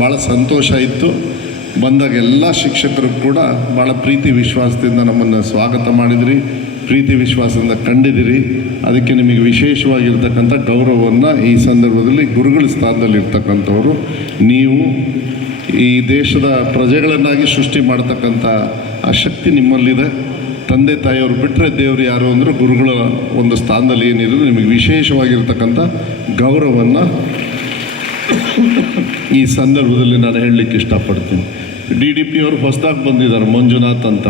ಭಾಳ ಸಂತೋಷ ಇತ್ತು. ಬಂದಾಗ ಎಲ್ಲ ಶಿಕ್ಷಕರು ಕೂಡ ಭಾಳ ಪ್ರೀತಿ ವಿಶ್ವಾಸದಿಂದ ನಮ್ಮನ್ನು ಸ್ವಾಗತ ಮಾಡಿದಿರಿ. ಪ್ರೀತಿ ವಿಶ್ವಾಸದಿಂದ ಕಂಡಿದ್ದೀರಿ. ಅದಕ್ಕೆ ನಿಮಗೆ ವಿಶೇಷವಾಗಿರ್ತಕ್ಕಂಥ ಗೌರವವನ್ನು ಈ ಸಂದರ್ಭದಲ್ಲಿ ಗುರುಗಳ ಸ್ಥಾನದಲ್ಲಿ ಇರ್ತಕ್ಕಂಥವರು. ನೀವು ಈ ದೇಶದ ಪ್ರಜೆಗಳನ್ನಾಗಿ ಸೃಷ್ಟಿ ಮಾಡ್ತಕ್ಕಂಥ ಆ ಶಕ್ತಿ ನಿಮ್ಮಲ್ಲಿದೆ. ತಂದೆ ತಾಯಿಯವರು ಬಿಟ್ಟರೆ ದೇವರು ಯಾರು ಅಂದರೆ ಗುರುಗಳ ಒಂದು ಸ್ಥಾನದಲ್ಲಿ ಏನಿದ್ರು ನಿಮಗೆ ವಿಶೇಷವಾಗಿರ್ತಕ್ಕಂಥ ಗೌರವವನ್ನು ಈ ಸಂದರ್ಭದಲ್ಲಿ ನಾನು ಹೇಳಲಿಕ್ಕೆ ಇಷ್ಟಪಡ್ತೀನಿ. ಡಿ ಡಿ ಪಿ ಅವರು ಹೊಸದಾಗಿ ಬಂದಿದ್ದಾರೆ, ಮಂಜುನಾಥ್ ಅಂತ.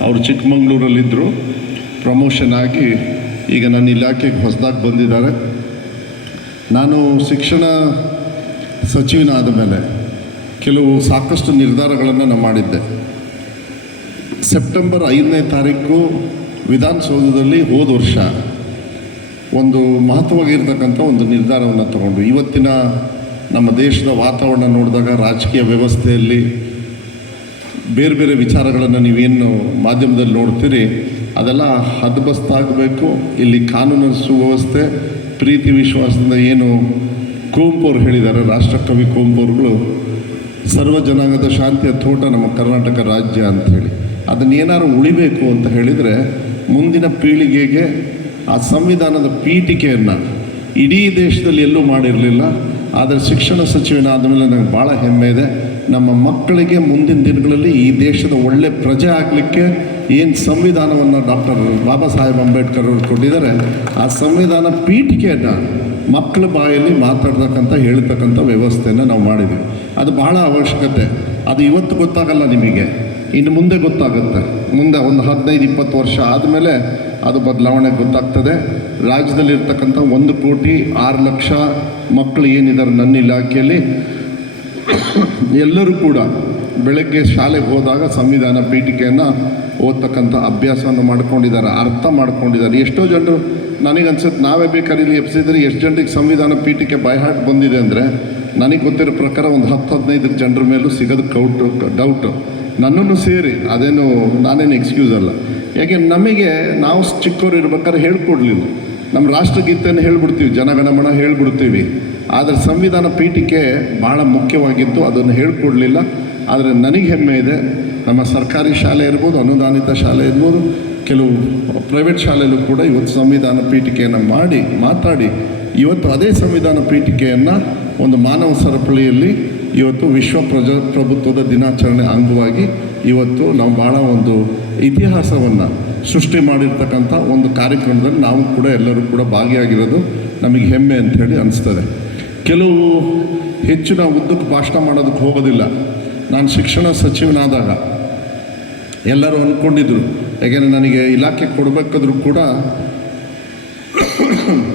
ಅವರು ಚಿಕ್ಕಮಂಗ್ಳೂರಲ್ಲಿದ್ದರು ಪ್ರಮೋಷನ್ ಆಗಿ ಈಗ ನನ್ನ ಇಲಾಖೆಗೆ ಹೊಸದಾಗಿ ಬಂದಿದ್ದಾರೆ. ನಾನು ಶಿಕ್ಷಣ ಸಚಿವನಾದ ಮೇಲೆ ಕೆಲವು ಸಾಕಷ್ಟು ನಿರ್ಧಾರಗಳನ್ನು ನಾನು ಮಾಡಿದ್ದೆ. ಸೆಪ್ಟೆಂಬರ್ ಐದನೇ ತಾರೀಕು ವಿಧಾನಸೌಧದಲ್ಲಿ ಹೋದ ವರ್ಷ ಒಂದು ಮಹತ್ವವಾಗಿರ್ತಕ್ಕಂಥ ಒಂದು ನಿರ್ಧಾರವನ್ನು ತಗೊಂಡು ಇವತ್ತಿನ ನಮ್ಮ ದೇಶದ ವಾತಾವರಣ ನೋಡಿದಾಗ ರಾಜಕೀಯ ವ್ಯವಸ್ಥೆಯಲ್ಲಿ ಬೇರೆ ಬೇರೆ ವಿಚಾರಗಳನ್ನು ನೀವೇನು ಮಾಧ್ಯಮದಲ್ಲಿ ನೋಡ್ತೀರಿ, ಅದೆಲ್ಲ ಹದ್ಬಸ್ತಾಗಬೇಕು. ಇಲ್ಲಿ ಕಾನೂನು ಸುವ್ಯವಸ್ಥೆ, ಪ್ರೀತಿ ವಿಶ್ವಾಸದಿಂದ ಏನು ಕುವೆಂಪು ಅವರು ಹೇಳಿದ್ದಾರೆ, ರಾಷ್ಟ್ರಕವಿ ಕುವೆಂಪು ಅವರುಗಳು, ಸರ್ವ ಜನಾಂಗದ ಶಾಂತಿಯ ತೋಟ ನಮ್ಮ ಕರ್ನಾಟಕ ರಾಜ್ಯ ಅಂಥೇಳಿ ಅದನ್ನೇನಾದ್ರು ಉಳಿಬೇಕು ಅಂತ ಹೇಳಿದರೆ ಮುಂದಿನ ಪೀಳಿಗೆಗೆ ಆ ಸಂವಿಧಾನದ ಪೀಠಿಕೆಯನ್ನು ಇಡೀ ದೇಶದಲ್ಲಿ ಎಲ್ಲೂ ಮಾಡಿರಲಿಲ್ಲ. ಆದರೆ ಶಿಕ್ಷಣ ಸಚಿವನಾದ ಮೇಲೆ ನನಗೆ ಭಾಳ ಹೆಮ್ಮೆ ಇದೆ. ನಮ್ಮ ಮಕ್ಕಳಿಗೆ ಮುಂದಿನ ದಿನಗಳಲ್ಲಿ ಈ ದೇಶದ ಒಳ್ಳೆ ಪ್ರಜೆ ಆಗಲಿಕ್ಕೆ ಏನು ಸಂವಿಧಾನವನ್ನು ಡಾಕ್ಟರ್ ಬಾಬಾ ಸಾಹೇಬ್ ಅಂಬೇಡ್ಕರ್ ಅವರು ಕೊಟ್ಟಿದ್ದಾರೆ, ಆ ಸಂವಿಧಾನ ಪೀಠಿಕೆಯನ್ನು ಮಕ್ಕಳ ಬಾಯಲ್ಲಿ ಮಾತಾಡ್ತಕ್ಕಂಥ, ಹೇಳ್ತಕ್ಕಂಥ ವ್ಯವಸ್ಥೆಯನ್ನು ನಾವು ಮಾಡಿದ್ದೀವಿ ಅದು ಬಹಳ ಅವಶ್ಯಕತೆ. ಅದು ಇವತ್ತು ಗೊತ್ತಾಗಲ್ಲ ನಿಮಗೆ. ಇನ್ನು ಮುಂದೆ ಗೊತ್ತಾಗುತ್ತೆ. ಮುಂದೆ ಒಂದು ಹದಿನೈದು, ಇಪ್ಪತ್ತು ವರ್ಷ ಆದಮೇಲೆ ಅದು ಬದಲಾವಣೆ ಗೊತ್ತಾಗ್ತದೆ. ರಾಜ್ಯದಲ್ಲಿರ್ತಕ್ಕಂಥ ಒಂದು ಕೋಟಿ ಆರು ಲಕ್ಷ ಮಕ್ಕಳು ಏನಿದ್ದಾರೆ ನನ್ನ ಇಲಾಖೆಯಲ್ಲಿ. ಎಲ್ಲರೂ ಕೂಡ ಬೆಳಗ್ಗೆ ಶಾಲೆಗೆ ಹೋದಾಗ ಸಂವಿಧಾನ ಪೀಠಿಕೆಯನ್ನು ಓದ್ತಕ್ಕಂಥ ಅಭ್ಯಾಸವನ್ನು ಮಾಡ್ಕೊಂಡಿದ್ದಾರೆ, ಅರ್ಥ ಮಾಡ್ಕೊಂಡಿದ್ದಾರೆ. ಎಷ್ಟೋ ಜನರು ನನಗನ್ಸುತ್ತೆ ನಾವೇ ಬೇಕಾದ್ರೆ ಇಲ್ಲಿ ಎಪ್ಸಿದ್ರೆ ಎಷ್ಟು ಜನರಿಗೆ ಸಂವಿಧಾನ ಪೀಠಿಕೆ ಬೈಹಾಟ್ ಬಂದಿದೆ ಅಂದರೆ ನನಗೆ ಗೊತ್ತಿರೋ ಪ್ರಕಾರ ಒಂದು ಹತ್ತು, ಹದಿನೈದು ಜನರ ಮೇಲೂ ಸಿಗೋದು ಕೌಟು ಡೌಟು ನನ್ನನ್ನು ಸೇರಿ, ಅದೇನು ನಾನೇನು ಎಕ್ಸ್ಕ್ಯೂಸ್ ಅಲ್ಲ. ಯಾಕೆ, ನಮಗೆ ನಾವು ಚಿಕ್ಕವರು ಇರ್ಬೇಕಾದ್ರೆ ಹೇಳ್ಕೊಡ್ಲಿಲ್ಲ. ನಮ್ಮ ರಾಷ್ಟ್ರಗೀತೆಯನ್ನು ಹೇಳ್ಬಿಡ್ತೀವಿ ಜನಗಣಮನ ಹೇಳ್ಬಿಡ್ತೀವಿ. ಆದರೆ ಸಂವಿಧಾನ ಪೀಠಕ್ಕೆ ಭಾಳ ಮುಖ್ಯವಾಗಿತ್ತು, ಅದನ್ನು ಹೇಳ್ಕೊಡ್ಲಿಲ್ಲ. ಆದರೆ ನನಗೆ ಹೆಮ್ಮೆ ಇದೆ, ನಮ್ಮ ಸರ್ಕಾರಿ ಶಾಲೆ ಇರ್ಬೋದು, ಅನುದಾನಿತ ಶಾಲೆ ಇರ್ಬೋದು, ಕೆಲವು ಪ್ರೈವೇಟ್ ಶಾಲೆಯಲ್ಲೂ ಕೂಡ ಇವತ್ತು ಸಂವಿಧಾನ ಪೀಠಿಕೆಯನ್ನು ಮಾಡಿ, ಮಾತಾಡಿ, ಇವತ್ತು ಅದೇ ಸಂವಿಧಾನ ಪೀಠಿಕೆಯನ್ನು ಒಂದು ಮಾನವ ಸರಪಳಿಯಲ್ಲಿ ಇವತ್ತು ವಿಶ್ವ ಪ್ರಜಾಪ್ರಭುತ್ವದ ದಿನಾಚರಣೆ ಅಂಗವಾಗಿ ಇವತ್ತು ನಾವು ಭಾಳ ಒಂದು ಇತಿಹಾಸವನ್ನು ಸೃಷ್ಟಿ ಮಾಡಿರ್ತಕ್ಕಂಥ ಒಂದು ಕಾರ್ಯಕ್ರಮದಲ್ಲಿ ನಾವು ಕೂಡ ಎಲ್ಲರೂ ಕೂಡ ಭಾಗಿಯಾಗಿರೋದು ನಮಗೆ ಹೆಮ್ಮೆ ಅಂಥೇಳಿ ಅನಿಸ್ತದೆ. ಕೆಲವು ಹೆಚ್ಚು ನಾವು ಉದ್ದಕ್ಕೆ ಭಾಷಣ ಮಾಡೋದಕ್ಕೆ ಹೋಗೋದಿಲ್ಲ. ನಾನು ಶಿಕ್ಷಣ ಸಚಿವನಾದಾಗ ಎಲ್ಲರೂ ಅಂದ್ಕೊಂಡಿದ್ರು ಯಾಕೆಂದರೆ ನನಗೆ ಇಲಾಖೆ ಕೊಡಬೇಕಾದ್ರೂ ಕೂಡ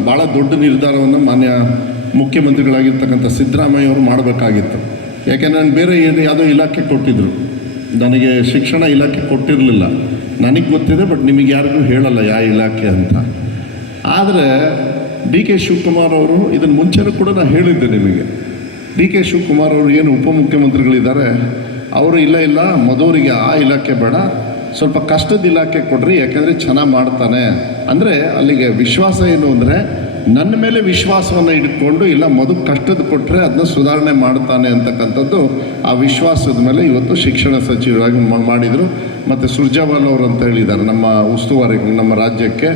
ಭಾಳ ದೊಡ್ಡ ನಿರ್ಧಾರವನ್ನು ಮಾನ್ಯ ಮುಖ್ಯಮಂತ್ರಿಗಳಾಗಿರ್ತಕ್ಕಂಥ ಸಿದ್ದರಾಮಯ್ಯ ಅವರು ಮಾಡಬೇಕಾಗಿತ್ತು. ಯಾಕೆಂದರೆ ನಾನು ಬೇರೆ ಏನು ಯಾವುದೋ ಇಲಾಖೆ ಕೊಟ್ಟಿದ್ದರು ನನಗೆ ಶಿಕ್ಷಣ ಇಲಾಖೆ ಕೊಟ್ಟಿರಲಿಲ್ಲ. ನನಗೆ ಗೊತ್ತಿದೆ, ಬಟ್ ನಿಮಗೆ ಯಾರಿಗೂ ಹೇಳಲ್ಲ ಯಾವ ಇಲಾಖೆ ಅಂತ. ಆದರೆ ಡಿ ಕೆ ಶಿವಕುಮಾರ್ ಅವರು ಇದನ್ನು ಮುಂಚೆನೂ ಕೂಡ ನಾನು ಹೇಳಿದ್ದೆ ನಿಮಗೆ. ಡಿ ಕೆ ಶಿವಕುಮಾರ್ ಅವರು ಏನು ಉಪಮುಖ್ಯಮಂತ್ರಿಗಳಿದ್ದಾರೆ, ಅವರು ಇಲ್ಲ ಇಲ್ಲ ಮಧುವರಿಗೆ ಆ ಇಲಾಖೆ ಬೇಡ. ಸ್ವಲ್ಪ ಕಷ್ಟದ ಇಲಾಖೆ ಕೊಡ್ರಿ, ಯಾಕೆಂದರೆ ಚೆನ್ನಾಗಿ ಮಾಡ್ತಾನೆ. ಅಂದರೆ ಅಲ್ಲಿಗೆ ವಿಶ್ವಾಸ ಏನು ಅಂದರೆ ನನ್ನ ಮೇಲೆ ವಿಶ್ವಾಸವನ್ನು ಇಟ್ಕೊಂಡು ಇಲ್ಲ, ಮಧು ಕಷ್ಟದ ಕೊಟ್ಟರೆ ಅದನ್ನ ಸುಧಾರಣೆ ಮಾಡ್ತಾನೆ ಅಂತಕ್ಕಂಥದ್ದು ಆ ವಿಶ್ವಾಸದ ಮೇಲೆ ಇವತ್ತು ಶಿಕ್ಷಣ ಸಚಿವರಾಗಿ ಮಾಡಿದರು. ಮತ್ತು ಸುರ್ಜಾವಾಲ್ ಅವರು ಅಂತ ಹೇಳಿದ್ದಾರೆ, ನಮ್ಮ ಉಸ್ತುವಾರಿ ನಮ್ಮ ರಾಜ್ಯಕ್ಕೆ.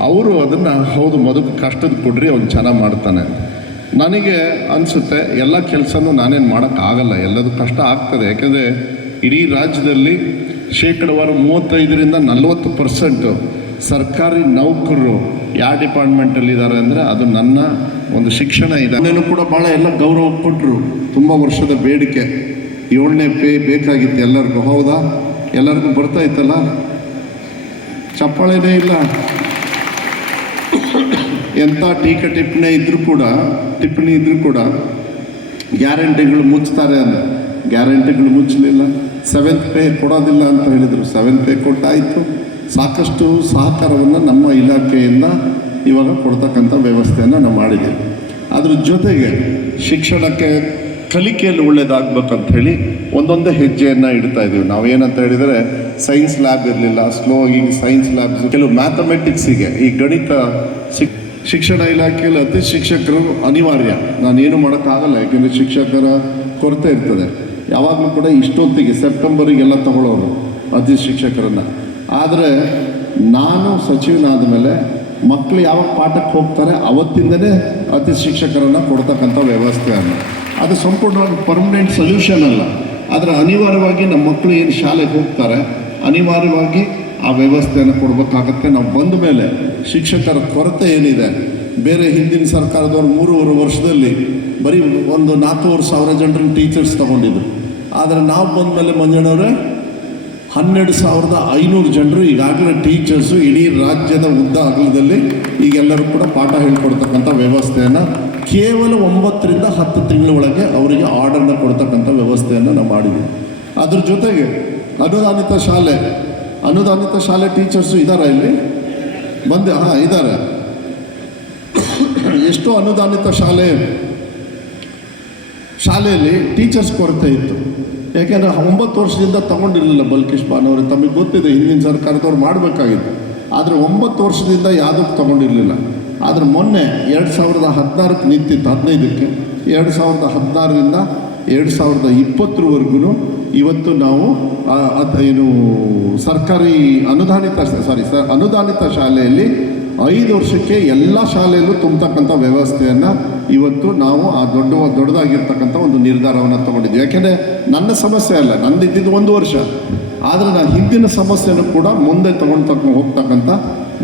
ಅವರು ಅದನ್ನು, ಹೌದು, ಮಧು ಕಷ್ಟದ ಕೊಡ್ರಿ, ಅವ್ನು ಚೆನ್ನಾಗಿ ಮಾಡ್ತಾನೆ ನನಗೆ ಅನಿಸುತ್ತೆ, ಎಲ್ಲ ಕೆಲಸನೂ ನಾನೇನು ಮಾಡೋಕ್ಕಾಗಲ್ಲ, ಎಲ್ಲದೂ ಕಷ್ಟ ಆಗ್ತದೆ. ಯಾಕೆಂದರೆ ಇಡೀ ರಾಜ್ಯದಲ್ಲಿ ಶೇಕಡವಾರು ಮೂವತ್ತೈದರಿಂದ ನಲವತ್ತು ಪರ್ಸೆಂಟು ಸರ್ಕಾರಿ ನೌಕರರು ಯಾವ ಡಿಪಾರ್ಟ್ಮೆಂಟಲ್ಲಿದ್ದಾರೆ ಅಂದರೆ ಅದು ನನ್ನ ಒಂದು ಶಿಕ್ಷಣ ಇದೆ. ಅದನ್ನು ಕೂಡ ಭಾಳ ಎಲ್ಲ ಗೌರವ ಕೊಟ್ಟರು ತುಂಬ ವರ್ಷದ ಬೇಡಿಕೆ. ಏಳನೇ ಪೇ ಬೇಕಾಗಿತ್ತು ಎಲ್ಲರಿಗೂ. ಹೌದಾ? ಎಲ್ಲರಿಗೂ ಬರ್ತಾ ಇತ್ತಲ್ಲ? ಚಪ್ಪಾಳೆನೇ ಇಲ್ಲ. ಎಂಥ ಟೀಕೆ ಟಿಪ್ಪಣಿ ಇದ್ದರೂ ಕೂಡ, ಟಿಪ್ಪಣಿ ಇದ್ದರೂ ಕೂಡ ಗ್ಯಾರಂಟಿಗಳು ಮುಚ್ತಾರೆ ಅಂತ ಗ್ಯಾರಂಟಿಗಳು ಮುಚ್ಚಲಿಲ್ಲ. ಸೆವೆಂತ್ ಪೇ ಕೊಡೋದಿಲ್ಲ ಅಂತ ಹೇಳಿದರು. ಸೆವೆಂತ್ ಪೇ ಕೊಟ್ಟಾಯಿತು. ಸಾಕಷ್ಟು ಸಹಕಾರವನ್ನು ನಮ್ಮ ಇಲಾಖೆಯಿಂದ ಇವಾಗ ಕೊಡ್ತಕ್ಕಂಥ ವ್ಯವಸ್ಥೆಯನ್ನು ನಾವು ಮಾಡಿದ್ದೀವಿ. ಅದ್ರ ಜೊತೆಗೆ ಶಿಕ್ಷಣಕ್ಕೆ ಕಲಿಕೆಯಲ್ಲಿ ಒಳ್ಳೇದಾಗಬೇಕಂತ ಹೇಳಿ ಒಂದೊಂದೇ ಹೆಜ್ಜೆಯನ್ನು ಇಡ್ತಾ ಇದ್ದೀವಿ. ನಾವು ಏನಂತ ಹೇಳಿದರೆ ಸೈನ್ಸ್ ಲ್ಯಾಬ್ ಇರಲಿಲ್ಲ ಸ್ಲೋ ಈಗ ಸೈನ್ಸ್ ಲ್ಯಾಬ್ಸ್ ಕೆಲವು ಮ್ಯಾಥಮೆಟಿಕ್ಸಿಗೆ ಈ ಗಣಿತ ಶಿಕ್, ಶಿಕ್ಷಣ ಇಲಾಖೆಯಲ್ಲಿ ಅತಿ ಶಿಕ್ಷಕರು ಅನಿವಾರ್ಯ. ನಾನೇನು ಮಾಡೋಕ್ಕಾಗಲ್ಲ, ಯಾಕೆಂದರೆ ಶಿಕ್ಷಕರ ಕೊರತೆ ಇರ್ತದೆ. ಯಾವಾಗಲೂ ಕೂಡ ಇಷ್ಟೊತ್ತಿಗೆ ಸೆಪ್ಟೆಂಬರಿಗೆಲ್ಲ ತಗೊಳ್ಳೋರು ಅತಿ ಶಿಕ್ಷಕರನ್ನು. ಆದರೆ ನಾನು ಸಚಿವನಾದ ಮೇಲೆ ಮಕ್ಕಳು ಯಾವಾಗ ಪಾಠಕ್ಕೆ ಹೋಗ್ತಾರೆ ಅವತ್ತಿಂದನೇ ಅತಿ ಶಿಕ್ಷಕರನ್ನು ಕೊಡ್ತಕ್ಕಂಥ ವ್ಯವಸ್ಥೆಯನ್ನು. ಅದು ಸಂಪೂರ್ಣವಾಗಿ ಪರ್ಮನೆಂಟ್ ಸೊಲ್ಯೂಷನ್ ಅಲ್ಲ. ಆದರೆ ಅನಿವಾರ್ಯವಾಗಿ ನಮ್ಮ ಮಕ್ಕಳು ಏನು ಶಾಲೆಗೆ ಹೋಗ್ತಾರೆ, ಅನಿವಾರ್ಯವಾಗಿ ಆ ವ್ಯವಸ್ಥೆಯನ್ನು ಕೊಡಬೇಕಾಗತ್ತೆ. ನಾವು ಬಂದ ಮೇಲೆ ಶಿಕ್ಷಕರ ಕೊರತೆ ಏನಿದೆ? ಬೇರೆ ಹಿಂದಿನ ಸರ್ಕಾರದವ್ರು ಮೂರುವರೆ ವರ್ಷದಲ್ಲಿ ಬರೀ ಒಂದು ನಾಲ್ಕೂವರೆ ಸಾವಿರ ಜನರನ್ನು ಟೀಚರ್ಸ್ ತಗೊಂಡಿದ್ರು. ಆದರೆ ನಾವು ಬಂದ ಮೇಲೆ ಮಂಜಣ್ಣವರೇ ಹನ್ನೆರಡು ಸಾವಿರದ ಐನೂರು ಜನರು, ಈಗಾಗಲೇ ಟೀಚರ್ಸು ಇಡೀ ರಾಜ್ಯದ ಉದ್ದ ಅಗಲದಲ್ಲಿ ಈಗೆಲ್ಲರೂ ಕೂಡ ಪಾಠ ಹೇಳ್ಕೊಡ್ತಕ್ಕಂಥ ವ್ಯವಸ್ಥೆಯನ್ನು ಕೇವಲ ಒಂಬತ್ತರಿಂದ ಹತ್ತು ತಿಂಗಳ ಒಳಗೆ ಅವರಿಗೆ ಆರ್ಡರ್ನ ಕೊಡ್ತಕ್ಕಂಥ ವ್ಯವಸ್ಥೆಯನ್ನು ನಾವು ಮಾಡಿದ್ವಿ. ಅದ್ರ ಜೊತೆಗೆ ಅನುದಾನಿತ ಶಾಲೆ ಅನುದಾನಿತ ಶಾಲೆ ಟೀಚರ್ಸು ಇದ್ದಾರಾ ಇಲ್ಲಿ? ಬಂದೆ, ಹಾಂ ಇದ್ದಾರೆ ಎಷ್ಟೋ ಅನುದಾನಿತ ಶಾಲೆ ಶಾಲೆಯಲ್ಲಿ ಟೀಚರ್ಸ್ ಕೊರತೆ ಇತ್ತು. ಯಾಕೆಂದರೆ ಒಂಬತ್ತು ವರ್ಷದಿಂದ ತಗೊಂಡಿರಲಿಲ್ಲ ಬಲ್ಕೇಶ್ ಅವರು ತಮಗೆ ಗೊತ್ತಿದೆ, ಹಿಂದಿನ ಸರ್ಕಾರದವ್ರು ಮಾಡಬೇಕಾಗಿತ್ತು. ಆದರೆ ಒಂಬತ್ತು ವರ್ಷದಿಂದ ಯಾವುದಕ್ಕೆ ತಗೊಂಡಿರಲಿಲ್ಲ. ಆದರೆ ಮೊನ್ನೆ ಎರಡು ಸಾವಿರದ ಹದಿನಾರಕ್ಕೆ ನಿಂತಿತ್ತು, ಹದಿನೈದಕ್ಕೆ. ಎರಡು ಸಾವಿರದ ಹದಿನಾರರಿಂದ ಎರಡು ಸಾವಿರದ ಇಪ್ಪತ್ತರವರೆಗೂ ಇವತ್ತು ನಾವು ಅದು ಏನು ಸರ್ಕಾರಿ ಅನುದಾನಿತ ಸಾರಿ ಸ ಅನುದಾನಿತ ಶಾಲೆಯಲ್ಲಿ ಐದು ವರ್ಷಕ್ಕೆ ಎಲ್ಲ ಶಾಲೆಯಲ್ಲೂ ತುಂಬತಕ್ಕಂಥ ವ್ಯವಸ್ಥೆಯನ್ನು ಇವತ್ತು ನಾವು ಆ ದೊಡ್ಡ ದೊಡ್ಡದಾಗಿರ್ತಕ್ಕಂಥ ಒಂದು ನಿರ್ಧಾರವನ್ನು ತಗೊಂಡಿದ್ವಿ ಯಾಕೆಂದರೆ ನನ್ನ ಸಮಸ್ಯೆ ಅಲ್ಲ ನಂದು ಇದ್ದಿದ್ದು ಒಂದು ವರ್ಷ. ಆದರೆ ನಾನು ಹಿಂದಿನ ಸಮಸ್ಯೆನೂ ಕೂಡ ಮುಂದೆ ತಗೊಂಡು ತಕ್ಕ ಹೋಗ್ತಕ್ಕಂಥ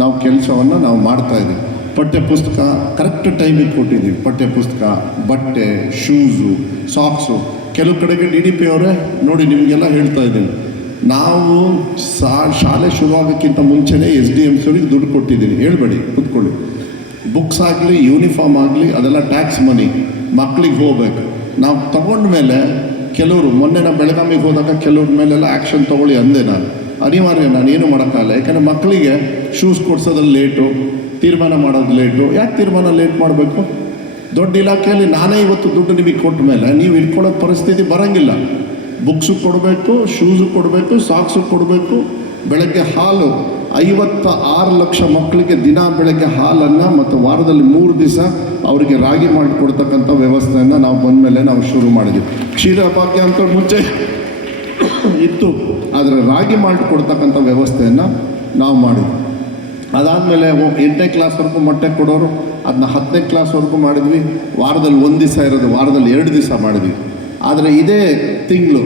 ನಾವು ಕೆಲಸವನ್ನು ನಾವು ಮಾಡ್ತಾ ಇದ್ದೀವಿ. ಪಠ್ಯ ಪುಸ್ತಕ ಕರೆಕ್ಟ್ ಟೈಮಿಗೆ ಕೊಟ್ಟಿದ್ದೀವಿ. ಪಠ್ಯ ಪುಸ್ತಕ ಬಟ್ಟೆ ಶೂಸು ಸಾಕ್ಸು ಕೆಲವು ಕಡೆಗೆ ಡಿ ಡಿ ಪಿ ಅವರೇ ನೋಡಿ ನಿಮಗೆಲ್ಲ ಹೇಳ್ತಾ ಇದ್ದೀನಿ. ನಾವು ಸಾ, ಶಾಲೆ ಶುರುವಾಗೋಕ್ಕಿಂತ ಮುಂಚೆನೇ ಎಸ್ ಡಿ ಎಂ ಸಿ ದುಡ್ಡು ಕೊಟ್ಟಿದ್ದೀನಿ ಹೇಳ್ಬೇಡಿ, ಕೂತ್ಕೊಳ್ಳಿ. ಬುಕ್ಸ್ ಆಗಲಿ ಯೂನಿಫಾರ್ಮ್ ಆಗಲಿ, ಅದೆಲ್ಲ ಟ್ಯಾಕ್ಸ್ ಮನಿ ಮಕ್ಕಳಿಗೆ ಹೋಗ್ಬೇಕು. ನಾವು ತಗೊಂಡ ಮೇಲೆ ಕೆಲವರು, ಮೊನ್ನೆ ನಾವು ಬೆಳಗಾವಿಗೆ ಹೋದಾಗ ಕೆಲವ್ರ ಮೇಲೆಲ್ಲ ಆ್ಯಕ್ಷನ್ ತೊಗೊಳ್ಳಿ ಅಂದೆ ನಾನು. ಅನಿವಾರ್ಯ, ನಾನು ಏನು ಮಾಡೋಕ್ಕಾಗಲ್ಲ. ಯಾಕಂದರೆ ಮಕ್ಕಳಿಗೆ ಶೂಸ್ ಕೊಡ್ಸೋದ್ರಲ್ಲಿ ಲೇಟು ತೀರ್ಮಾನ ಮಾಡೋದು ಲೇಟು ಯಾಕೆ ತೀರ್ಮಾನ ಲೇಟ್ ಮಾಡಬೇಕು? ದೊಡ್ಡ ಇಲಾಖೆಯಲ್ಲಿ ನಾನೇ ಇವತ್ತು ದುಡ್ಡು ನಿಮಗೆ ಕೊಟ್ಟ ಮೇಲೆ, ನೀವು ಇಟ್ಕೊಳ್ಳೋ ಪರಿಸ್ಥಿತಿ ಬರೋಂಗಿಲ್ಲ. ಬುಕ್ಸು ಕೊಡಬೇಕು ಶೂಸು ಕೊಡಬೇಕು ಸಾಕ್ಸು ಕೊಡಬೇಕು. ಬೆಳಗ್ಗೆ ಹಾಲು ಐವತ್ತ ಆರು ಲಕ್ಷ ಮಕ್ಕಳಿಗೆ ದಿನ ಬೆಳಗ್ಗೆ ಹಾಲನ್ನು ಮತ್ತು ವಾರದಲ್ಲಿ ಮೂರು ದಿವಸ ಅವರಿಗೆ ರಾಗಿ ಮಾಡಿಕೊಡ್ತಕ್ಕಂಥ ವ್ಯವಸ್ಥೆಯನ್ನು ನಾವು ಬಂದಮೇಲೆ ನಾವು ಶುರು ಮಾಡಿದ್ವಿ. ಕ್ಷೀರ ಭಾಗ್ಯ ಅಂತ ಮುಂಚೆ ಇತ್ತು. ಆದರೆ ರಾಗಿ ಮಾಡಿಕೊಡ್ತಕ್ಕಂಥ ಕೊಡ್ತಕ್ಕಂಥ ವ್ಯವಸ್ಥೆಯನ್ನು ನಾವು ಮಾಡಿದ್ವಿ. ಅದಾದಮೇಲೆ ಎಂಟನೇ ಕ್ಲಾಸ್ವರೆಗೂ ಮೊಟ್ಟೆ ಕೊಡೋರು ಅದನ್ನ ಹತ್ತನೇ ಕ್ಲಾಸ್ವರೆಗೂ ಮಾಡಿದ್ವಿ. ವಾರದಲ್ಲಿ ಒಂದು ದಿವಸ ಇರೋದು, ವಾರದಲ್ಲಿ ಎರಡು ದಿವಸ ಮಾಡಿದ್ವಿ. ಆದರೆ ಇದೇ ತಿಂಗಳು,